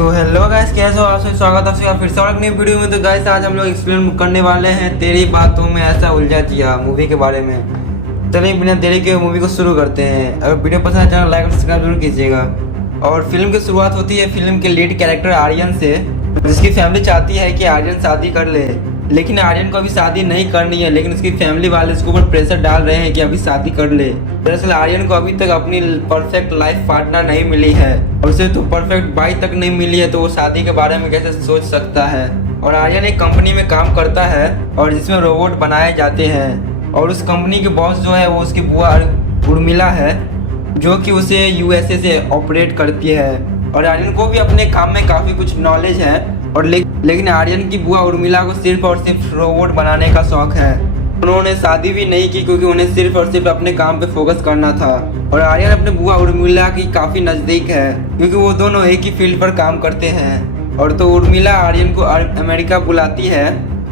So hello guys, कैसे हो आप? स्वागत है आपका फिर से और एक नई वीडियो में। तो गाइस आज हम लोग एक्सप्लेन करने वाले हैं तेरी बातों में ऐसा उलझा जिया मूवी के बारे में। चलिए बिना देरी के मूवी को शुरू करते हैं। अगर वीडियो पसंद आए तो लाइक और सब्सक्राइब जरूर कीजिएगा। और फिल्म की शुरुआत होती है फिल्म के लीड कैरेक्टर आर्यन से, जिसकी फैमिली चाहती है कि आर्यन शादी कर ले, लेकिन आर्यन को अभी शादी नहीं करनी है। लेकिन उसकी फैमिली वाले इसके ऊपर प्रेशर डाल रहे हैं कि अभी शादी कर ले। दरअसल आर्यन को अभी तक अपनी परफेक्ट लाइफ पार्टनर नहीं मिली है, और उसे तो परफेक्ट बाइक तक नहीं मिली है, तो वो शादी के बारे में कैसे सोच सकता है। और आर्यन एक कंपनी में काम करता है और जिसमें रोबोट बनाए जाते हैं, और उस कंपनी के बॉस जो है वो उसकी बुआ उर्मिला है, जो कि उसे यूएसए से ऑपरेट करती है। और आर्यन को भी अपने काम में काफ़ी कुछ नॉलेज है, और लेकिन आर्यन की बुआ उर्मिला को सिर्फ और सिर्फ रोबोट बनाने का शौक है। उन्होंने शादी भी नहीं की क्योंकि उन्हें सिर्फ और सिर्फ अपने काम पे फोकस करना था। और आर्यन अपने बुआ उर्मिला की काफ़ी नज़दीक है क्योंकि वो दोनों एक ही फील्ड पर काम करते हैं। और तो उर्मिला आर्यन को अमेरिका बुलाती है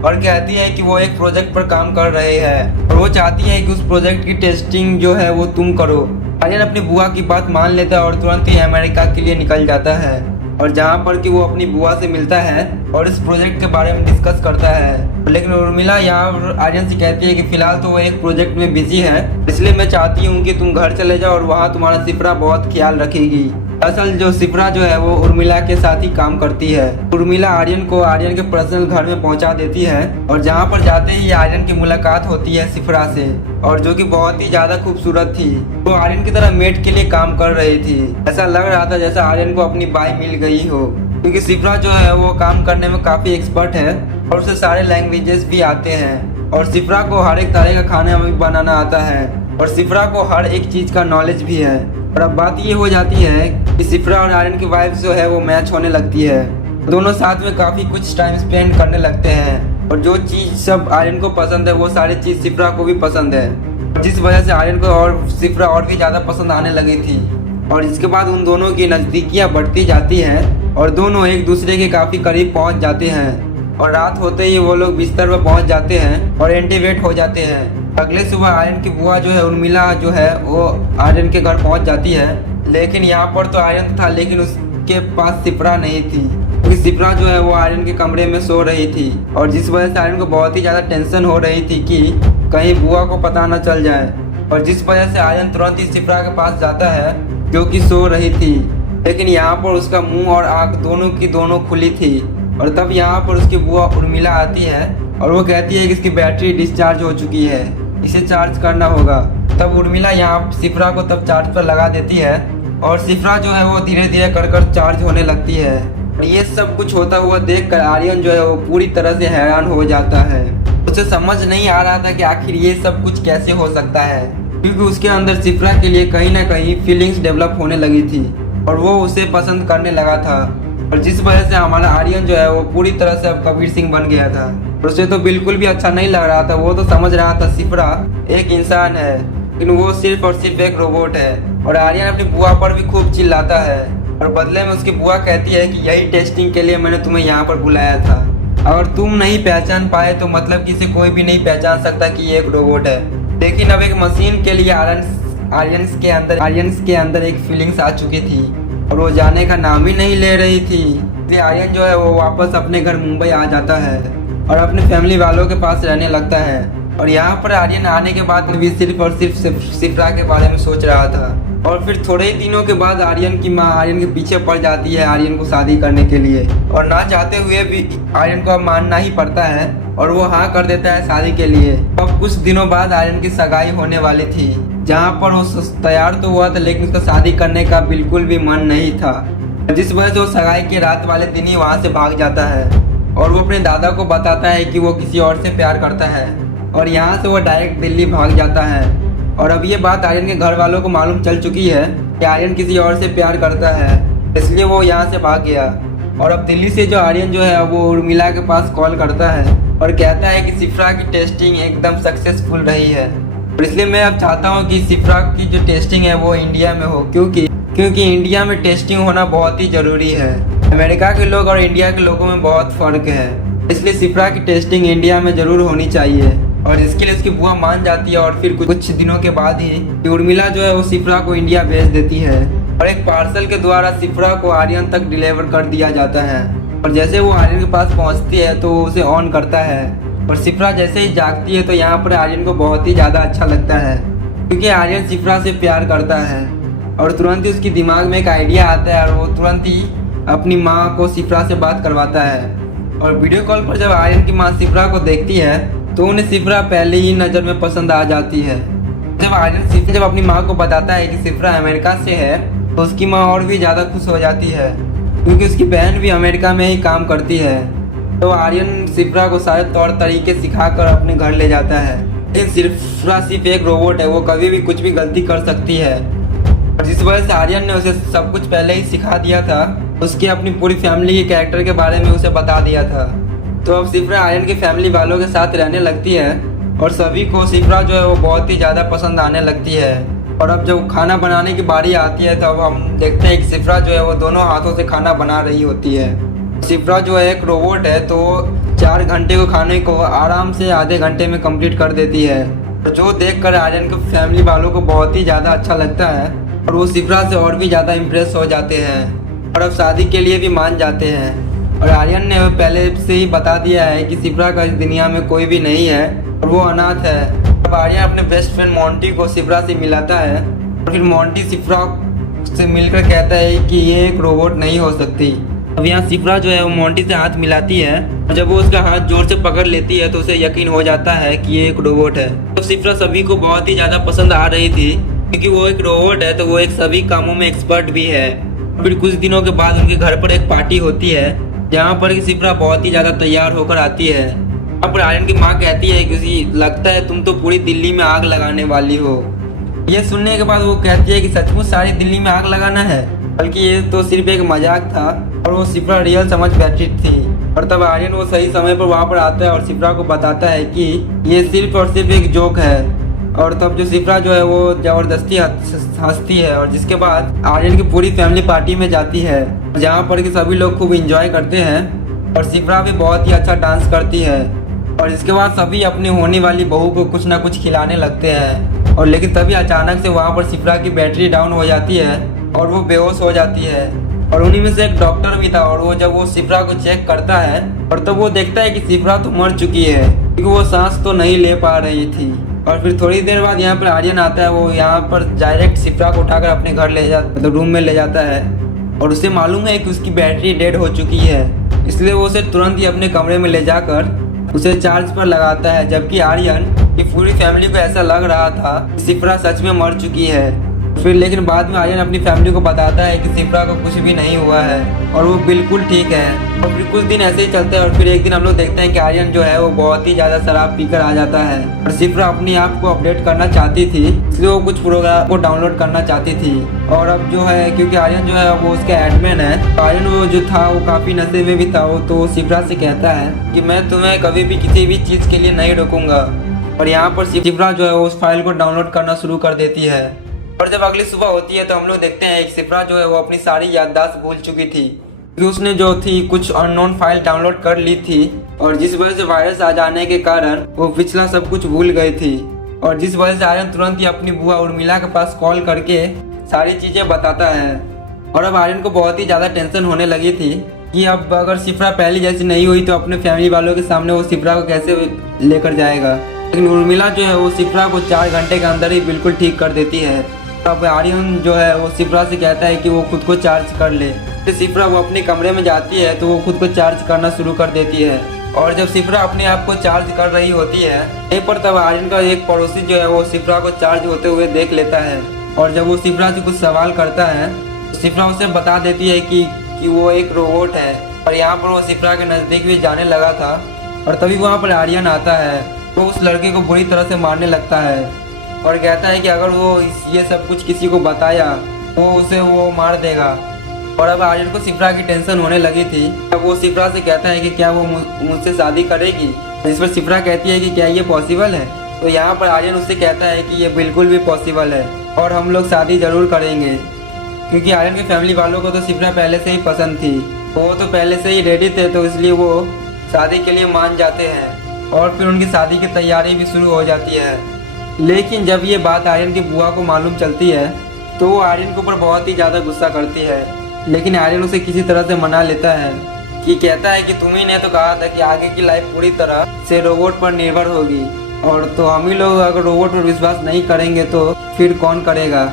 और कहती है कि वो एक प्रोजेक्ट पर काम कर रहे हैं, और वो चाहती है कि उस प्रोजेक्ट की टेस्टिंग जो है वो तुम करो। आर्यन अपनी बुआ की बात मान लेता है और तुरंत ही अमेरिका के लिए निकल जाता है, और जहाँ पर कि वो अपनी बुआ से मिलता है और इस प्रोजेक्ट के बारे में डिस्कस करता है। लेकिन उर्मिला यहाँ आर्यन से कहती है कि फिलहाल तो वो एक प्रोजेक्ट में बिजी है, इसलिए मैं चाहती हूँ कि तुम घर चले जाओ और वहाँ तुम्हारा सिपरा बहुत ख्याल रखेगी। असल जो सिपरा जो है वो उर्मिला के साथ ही काम करती है। उर्मिला आर्यन को आर्यन के पर्सनल घर में पहुंचा देती है, और जहां पर जाते ही आर्यन की मुलाकात होती है सिपरा से, और जो कि बहुत ही ज्यादा खूबसूरत थी। वो आर्यन की तरह मेट के लिए काम कर रही थी। ऐसा लग रहा था जैसा आर्यन को अपनी बाई मिल गई हो, क्योंकि सिपरा जो है वो काम करने में काफी एक्सपर्ट है और उसे सारे लैंग्वेजेस भी आते हैं। और सिपरा को हर एक तरह का खाना भी बनाना आता है, और सिपरा को हर एक चीज का नॉलेज भी है। और अब बात ये हो जाती है कि सिपरा और आर्यन की वाइफ जो है वो मैच होने लगती है। दोनों साथ में काफ़ी कुछ टाइम स्पेंड करने लगते हैं, और जो चीज़ सब आर्यन को पसंद है वो सारी चीज़ सिपरा को भी पसंद है, जिस वजह से आर्यन को और सिपरा और भी ज़्यादा पसंद आने लगी थी। और इसके बाद उन दोनों की नज़दीकियाँ बढ़ती जाती हैं और दोनों एक दूसरे के काफ़ी करीब पहुँच जाते हैं। और रात होते ही वो लोग बिस्तर पर पहुँच जाते हैं और एंटीवेट हो जाते हैं। अगले सुबह आर्यन की बुआ जो है उर्मिला जो है वो आर्यन के घर पहुंच जाती है, लेकिन यहाँ पर तो आर्यन था लेकिन उसके पास सिपरा नहीं थी, क्योंकि सिपरा जो है वो आर्यन के कमरे में सो रही थी। और जिस वजह से आर्यन को बहुत ही ज़्यादा टेंशन हो रही थी कि कहीं बुआ को पता न चल जाए, और जिस वजह से आर्यन तुरंत ही सिपरा के पास जाता है जो कि सो रही थी। लेकिन यहाँ पर उसका मुँह और आँख दोनों की दोनों खुली थी, और तब यहाँ पर उसकी बुआ उर्मिला आती है और वो कहती है कि इसकी बैटरी डिस्चार्ज हो चुकी है, इसे चार्ज करना होगा। तब उर्मिला यहाँ सिपरा को तब चार्ज पर लगा देती है, और सिपरा जो है वो धीरे धीरे कर चार्ज होने लगती है। और ये सब कुछ होता हुआ देखकर आर्यन जो है वो पूरी तरह से हैरान हो जाता है। उसे समझ नहीं आ रहा था कि आखिर ये सब कुछ कैसे हो सकता है, क्योंकि उसके अंदर सिपरा के लिए कहीं ना कहीं फीलिंग्स डेवलप होने लगी थी, और वो उसे पसंद करने लगा था। और जिस वजह से हमारा आर्यन जो है वो पूरी तरह से अब कबीर सिंह बन गया था। उसे तो बिल्कुल भी अच्छा नहीं लग रहा था। वो तो समझ रहा था सिपरा एक इंसान है, लेकिन वो सिर्फ और सिर्फ एक रोबोट है। और आर्यन अपनी बुआ पर भी खूब चिल्लाता है, और बदले में उसकी बुआ कहती है कि यही टेस्टिंग के लिए मैंने तुम्हें यहाँ पर बुलाया था। अगर तुम नहीं पहचान पाए तो मतलब कि इसे कोई भी नहीं पहचान सकता कि ये एक रोबोट है। लेकिन अब एक मशीन के लिए आर्यन्स के अंदर एक फीलिंग्स आ चुकी थी, और वो जाने का नाम ही नहीं ले रही थी। इसलिए आर्यन जो है वो वापस अपने घर मुंबई आ जाता है और अपने फैमिली वालों के पास रहने लगता है। और यहाँ पर आर्यन आने के बाद भी सिर्फ और सिर्फ सिपरा के बारे में सोच रहा था। और फिर थोड़े ही दिनों के बाद आर्यन की माँ आर्यन के पीछे पड़ जाती है आर्यन को शादी करने के लिए, और ना चाहते हुए भी आर्यन को अब मानना ही पड़ता है, और वो हाँ कर देता है शादी के लिए। अब कुछ दिनों बाद आर्यन की सगाई होने वाली थी, जहाँ पर वो तैयार तो हुआ था लेकिन उसका शादी करने का बिल्कुल भी मन नहीं था, जिस वजह से वो सगाई के रात वाले दिन ही वहाँ से भाग जाता है। और वो अपने दादा को बताता है कि वो किसी और से प्यार करता है, और यहाँ से वो डायरेक्ट दिल्ली भाग जाता है। और अब ये बात आर्यन के घर वालों को मालूम चल चुकी है कि आर्यन किसी और से प्यार करता है, इसलिए वो यहाँ से भाग गया। और अब दिल्ली से जो आर्यन जो है वो उर्मिला के पास कॉल करता है और कहता है कि सिपरा की टेस्टिंग एकदम सक्सेसफुल रही है, और इसलिए मैं अब चाहता हूँ कि सिपरा की जो टेस्टिंग है वो इंडिया में हो, क्योंकि इंडिया में टेस्टिंग होना बहुत ही ज़रूरी है। अमेरिका के लोग और इंडिया के लोगों में बहुत फ़र्क है, इसलिए सिपरा की टेस्टिंग इंडिया में ज़रूर होनी चाहिए। और इसके लिए उसकी बुआ मान जाती है, और फिर कुछ दिनों के बाद ही उर्मिला जो है वो सिपरा को इंडिया भेज देती है। और एक पार्सल के द्वारा सिफ्रा को आर्यन तक डिलीवर कर दिया जाता है। और जैसे वो आर्यन के पास पहुंचती है तो उसे ऑन करता है और सिफ्रा जैसे ही जागती है तो यहाँ पर आर्यन को बहुत ही ज़्यादा अच्छा लगता है, क्योंकि आर्यन सिफ्रा से प्यार करता है। और तुरंत ही उसके दिमाग में एक आइडिया आता है और वो तुरंत ही अपनी माँ को सिफ्रा से बात करवाता है। और वीडियो कॉल पर जब आर्यन की माँ सिफ्रा को देखती है तो उन्हें सिफ्रा पहले ही नज़र में पसंद आ जाती है। जब आर्यन जब अपनी माँ को बताता है कि सिफ्रा अमेरिका से है तो उसकी माँ और भी ज़्यादा खुश हो जाती है, क्योंकि उसकी बहन भी अमेरिका में ही काम करती है। तो आर्यन सिफ्रा को सारे तौर तरीके सिखाकर अपने घर ले जाता है। लेकिन सिफ्रा सिर्फ एक रोबोट है, वो कभी भी कुछ भी गलती कर सकती है। और जिस वजह से आर्यन ने उसे सब कुछ पहले ही सिखा दिया था, उसकी अपनी पूरी फैमिली के कैरेक्टर के बारे में उसे बता दिया था। तो अब सिफ्रा आर्यन की फैमिली वालों के साथ रहने लगती है और सभी को सिफ्रा जो है वो बहुत ही ज़्यादा पसंद आने लगती है। और अब जब खाना बनाने की बारी आती है तब हम देखते हैं कि सिफ्रा जो है वो दोनों हाथों से खाना बना रही होती है। सिफ्रा जो है एक रोबोट है, तो 4 घंटे को खाने को आराम से आधे घंटे में कंप्लीट कर देती है। जो देखकर आर्यन के फैमिली वालों को बहुत ही ज़्यादा अच्छा लगता है और वो सिफ्रा से और भी ज़्यादा इम्प्रेस हो जाते हैं और अब शादी के लिए भी मान जाते हैं। और आर्यन ने पहले से ही बता दिया है कि सिफ्रा का इस दुनिया में कोई भी नहीं है और वो अनाथ है। अब आर्यन अपने बेस्ट फ्रेंड मोंटी को सिफ्रा से मिलाता है और फिर मोंटी सिफ्रा से मिलकर कहता है कि ये एक रोबोट नहीं हो सकती। अब यहाँ सिफ्रा जो है वो मोंटी से हाथ मिलाती है और जब वो उसका हाथ जोर से पकड़ लेती है तो उसे यकीन हो जाता है कि ये एक रोबोट है। तो सिफ्रा सभी को बहुत ही ज़्यादा पसंद आ रही थी, क्योंकि वो एक रोबोट है तो वो एक सभी कामों में एक्सपर्ट भी है। फिर कुछ दिनों के बाद उनके घर पर एक पार्टी होती है जहाँ पर सिफ्रा बहुत ही ज़्यादा तैयार होकर आती है। वहाँ पर आर्यन की माँ कहती है कि लगता है तुम तो पूरी दिल्ली में आग लगाने वाली हो। ये सुनने के बाद वो कहती है कि सचमुच सारी दिल्ली में आग लगाना है, बल्कि ये तो सिर्फ एक मजाक था। और वो सिफ्रा रियल समझ बैठी थी। और तब आर्यन वो सही समय पर वहाँ पर आता है और सिफ्रा को बताता है कि ये सिर्फ और सिर्फ एक जोक है। और तब जो सिफ्रा जो है वो ज़बरदस्ती हंसती है और जिसके बाद आर्यन की पूरी फैमिली पार्टी में जाती है, जहाँ पर कि सभी लोग खूब इंजॉय करते हैं और सिफ्रा भी बहुत ही अच्छा डांस करती है। और इसके बाद सभी अपनी होने वाली बहू को कुछ ना कुछ खिलाने लगते हैं। और लेकिन तभी अचानक से वहाँ पर सिफ्रा की बैटरी डाउन हो जाती है और वो बेहोश हो जाती है। और उन्हीं में से एक डॉक्टर भी था और वो जब वो सिफ्रा को चेक करता है और तब वो देखता है कि सिफ्रा तो मर चुकी है, क्योंकि वो सांस तो नहीं ले पा रही थी। और फिर थोड़ी देर बाद यहाँ पर आर्यन आता है, वो यहाँ पर डायरेक्ट सिफ्रा को उठाकर अपने घर ले जाता मतलब रूम में ले जाता है और उसे मालूम है कि उसकी बैटरी डेड हो चुकी है, इसलिए वो उसे तुरंत ही अपने कमरे में ले जाकर उसे चार्ज पर लगाता है। जबकि आर्यन की पूरी फैमिली को ऐसा लग रहा था कि सिफ्रा सच में मर चुकी है। फिर लेकिन बाद में आर्यन अपनी फैमिली को बताता है कि सिफ्रा को कुछ भी नहीं हुआ है और वो बिल्कुल ठीक है। और फिर कुछ दिन ऐसे ही चलते हैं और फिर एक दिन हम लोग देखते हैं कि आर्यन जो है वो बहुत ही ज़्यादा शराब पीकर आ जाता है और सिफ्रा अपने आप को अपडेट करना चाहती थी, इसलिए वो कुछ प्रोग्राम को डाउनलोड करना चाहती थी। और अब जो है क्योंकि आर्यन जो है वो उसका एडमिन है, तो आर्यन वो जो था वो काफ़ी नशे में भी था। वो तो सिफ्रा से कहता है कि मैं तुम्हें कभी भी किसी भी चीज़ के लिए नहीं रोकूंगा। और यहाँ पर सिफ्रा जो है उस फाइल को डाउनलोड करना शुरू कर देती है। और जब अगली सुबह होती है तो हम लोग देखते हैं कि सिफ्रा जो है वो अपनी सारी याददाश्त भूल चुकी थी, क्योंकि उसने जो थी कुछ अननोन फाइल डाउनलोड कर ली थी और जिस वजह से वायरस आ जाने के कारण वो पिछला सब कुछ भूल गई थी। और जिस वजह से आर्यन तुरंत ही अपनी बुआ उर्मिला के पास कॉल करके सारी चीज़ें बताता है। और अब आर्यन को बहुत ही ज़्यादा टेंशन होने लगी थी कि अब अगर सिफ्रा पहले जैसी नहीं हुई तो अपने फैमिली वालों के सामने वो सिफ्रा को कैसे लेकर जाएगा। लेकिन उर्मिला जो है वो सिफ्रा को 4 घंटे के अंदर ही बिल्कुल ठीक कर देती है। अब आर्यन जो है वो सिफ्रा से कहता है कि वो खुद को चार्ज कर ले। तो सिफ्रा वो अपने कमरे में जाती है तो वो खुद को चार्ज करना शुरू कर देती है। और जब सिफ्रा अपने आप को चार्ज कर रही होती है यहीं पर तब आर्यन का एक पड़ोसी जो है वो सिफ्रा को चार्ज होते हुए देख लेता है। और जब वो सिफ्रा से कुछ सवाल करता है तो सिफ्रा उसे बता देती है कि वो एक रोबोट है। और यहाँ पर वो सिफ्रा के नज़दीक भी जाने लगा था और तभी वहाँ पर आर्यन आता है, तो उस लड़के को बुरी तरह से मारने लगता है और कहता है कि अगर वो ये सब कुछ किसी को बताया तो उसे वो मार देगा। और अब आर्यन को सिफ्रा की टेंशन होने लगी थी। अब वो सिफ्रा से कहता है कि क्या वो मुझसे शादी करेगी, जिस पर सिफ्रा कहती है कि क्या ये पॉसिबल है। तो यहाँ पर आर्यन उससे कहता है कि ये बिल्कुल भी पॉसिबल है और हम लोग शादी ज़रूर करेंगे, क्योंकि आर्यन के फैमिली वालों को तो सिफ्रा पहले से ही पसंद थी, वो तो पहले से ही रेडी थे, तो इसलिए वो शादी के लिए मान जाते हैं और फिर उनकी शादी की तैयारी भी शुरू हो जाती है। लेकिन जब ये बात आर्यन की बुआ को मालूम चलती है तो वो आर्यन के ऊपर बहुत ही ज़्यादा गुस्सा करती है, लेकिन आर्यन उसे किसी तरह से मना लेता है कि कहता है कि तुम्ही ने तो कहा था कि आगे की लाइफ पूरी तरह से रोबोट पर निर्भर होगी, और तो हम ही लोग अगर रोबोट पर विश्वास नहीं करेंगे तो फिर कौन करेगा।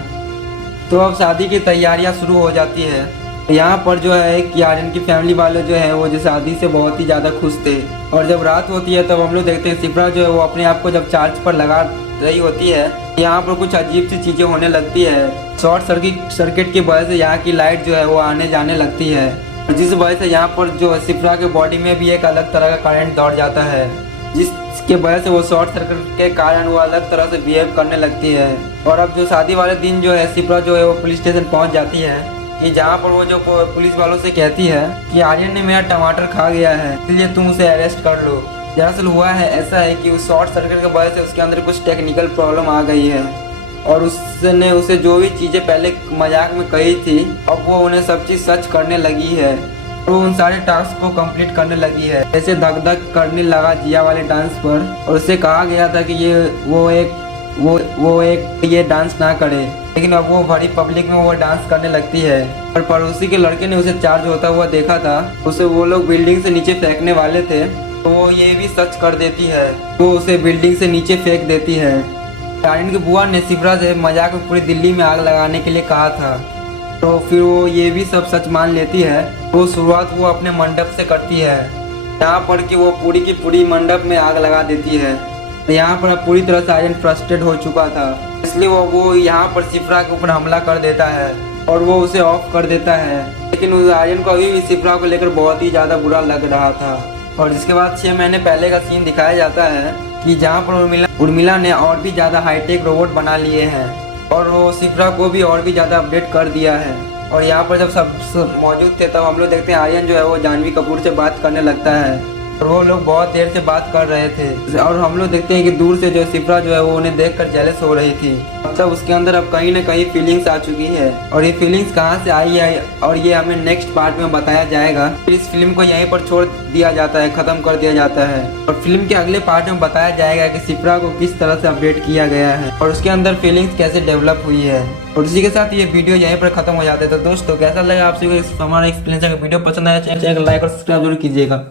तो अब शादी की तैयारियां शुरू हो जाती है। यहाँ पर जो है कि आर्यन की फैमिली वाले जो है वो जो शादी से बहुत ही ज़्यादा खुश थे, और जब रात होती है तब हम लोग देखते हैं शिप्रा जो है वो अपने आप को जब चार्ज पर लगा रही होती है, यहाँ पर कुछ अजीब सी चीज़ें होने लगती है। शॉर्ट सर्किट की वजह से यहाँ की लाइट जो है वो आने जाने लगती है, जिस वजह से यहाँ पर जो शिप्रा के बॉडी में भी एक अलग तरह का करंट दौड़ जाता है, जिसके वजह से वो शॉर्ट सर्किट के कारण वो अलग तरह से बिहेव करने लगती है। और अब जो शादी वाले दिन जो है शिप्रा जो है वो पुलिस स्टेशन पहुंच जाती है, कि जहाँ पर वो जो पुलिस वालों से कहती है कि आर्यन ने मेरा टमाटर खा गया है, इसलिए तुम उसे अरेस्ट कर लो। दरअसल हुआ है ऐसा है कि उस शॉर्ट सर्किट की वजह से उसके अंदर कुछ टेक्निकल प्रॉब्लम आ गई है, और उसने उसे जो भी चीज़ें पहले मजाक में कही थी अब वो उन्हें सब चीज़ सच करने लगी है, और वो उन सारे टास्क को कंप्लीट करने लगी है। जैसे धक धक करने लगा जिया वाले डांस पर, और उससे कहा गया था कि ये डांस ना करे, लेकिन अब वो भरी पब्लिक में वो डांस करने लगती है। और पड़ोसी के लड़के ने उसे चार्ज होता हुआ देखा था, उसे वो लोग बिल्डिंग से नीचे फेंकने वाले थे, तो वो ये भी सच कर देती है, वो उसे बिल्डिंग से नीचे फेंक देती है। आर्यन की बुआ ने शिप्रा से मजाक में पूरी दिल्ली में आग लगाने के लिए कहा था, तो फिर वो ये भी सब सच मान लेती है। तो शुरुआत वो अपने मंडप से करती है, यहाँ पर कि वो पूरी की पूरी मंडप में आग लगा देती है। यहाँ पर पूरी तरह से आर्यन फ्रस्ट्रेट हो चुका था, इसलिए वो यहाँ पर शिप्रा के ऊपर हमला कर देता है और वो उसे ऑफ कर देता है। लेकिन उस आर्यन को अभी भी शिप्रा को लेकर बहुत ही ज़्यादा बुरा लग रहा था। और जिसके बाद 6 महीने पहले का सीन दिखाया जाता है कि जहाँ पर उर्मिला ने और भी ज़्यादा हाईटेक रोबोट बना लिए हैं, और वो शिप्रा को भी और भी ज़्यादा अपडेट कर दिया है। और यहाँ पर जब सब मौजूद थे तब हम लोग देखते हैं आर्यन जो है वो जानवी कपूर से बात करने लगता है, और वो लोग बहुत देर से बात कर रहे थे, और हम लोग देखते हैं कि दूर से जो शिप्रा जो है वो उन्हें देखकर जेलस हो रही थी। मतलब उसके अंदर अब कहीं ना कहीं फीलिंग्स आ चुकी है, और ये फीलिंग्स कहाँ से आई है और ये हमें नेक्स्ट पार्ट में बताया जाएगा। फिर इस फिल्म को यहीं पर छोड़ दिया जाता है, ख़त्म कर दिया जाता है, और फिल्म के अगले पार्ट में बताया जाएगा कि शिप्रा को किस तरह से अपडेट किया गया है और उसके अंदर फीलिंग्स कैसे डेवलप हुई है। और इसी के साथ ये वीडियो यहीं पर खत्म हो जाता है। तो दोस्तों कैसा लगा आपसे हमारा एक्सप्लेनेशन? वीडियो पसंद आया चैनल को लाइक और सब्सक्राइब जरूर कीजिएगा।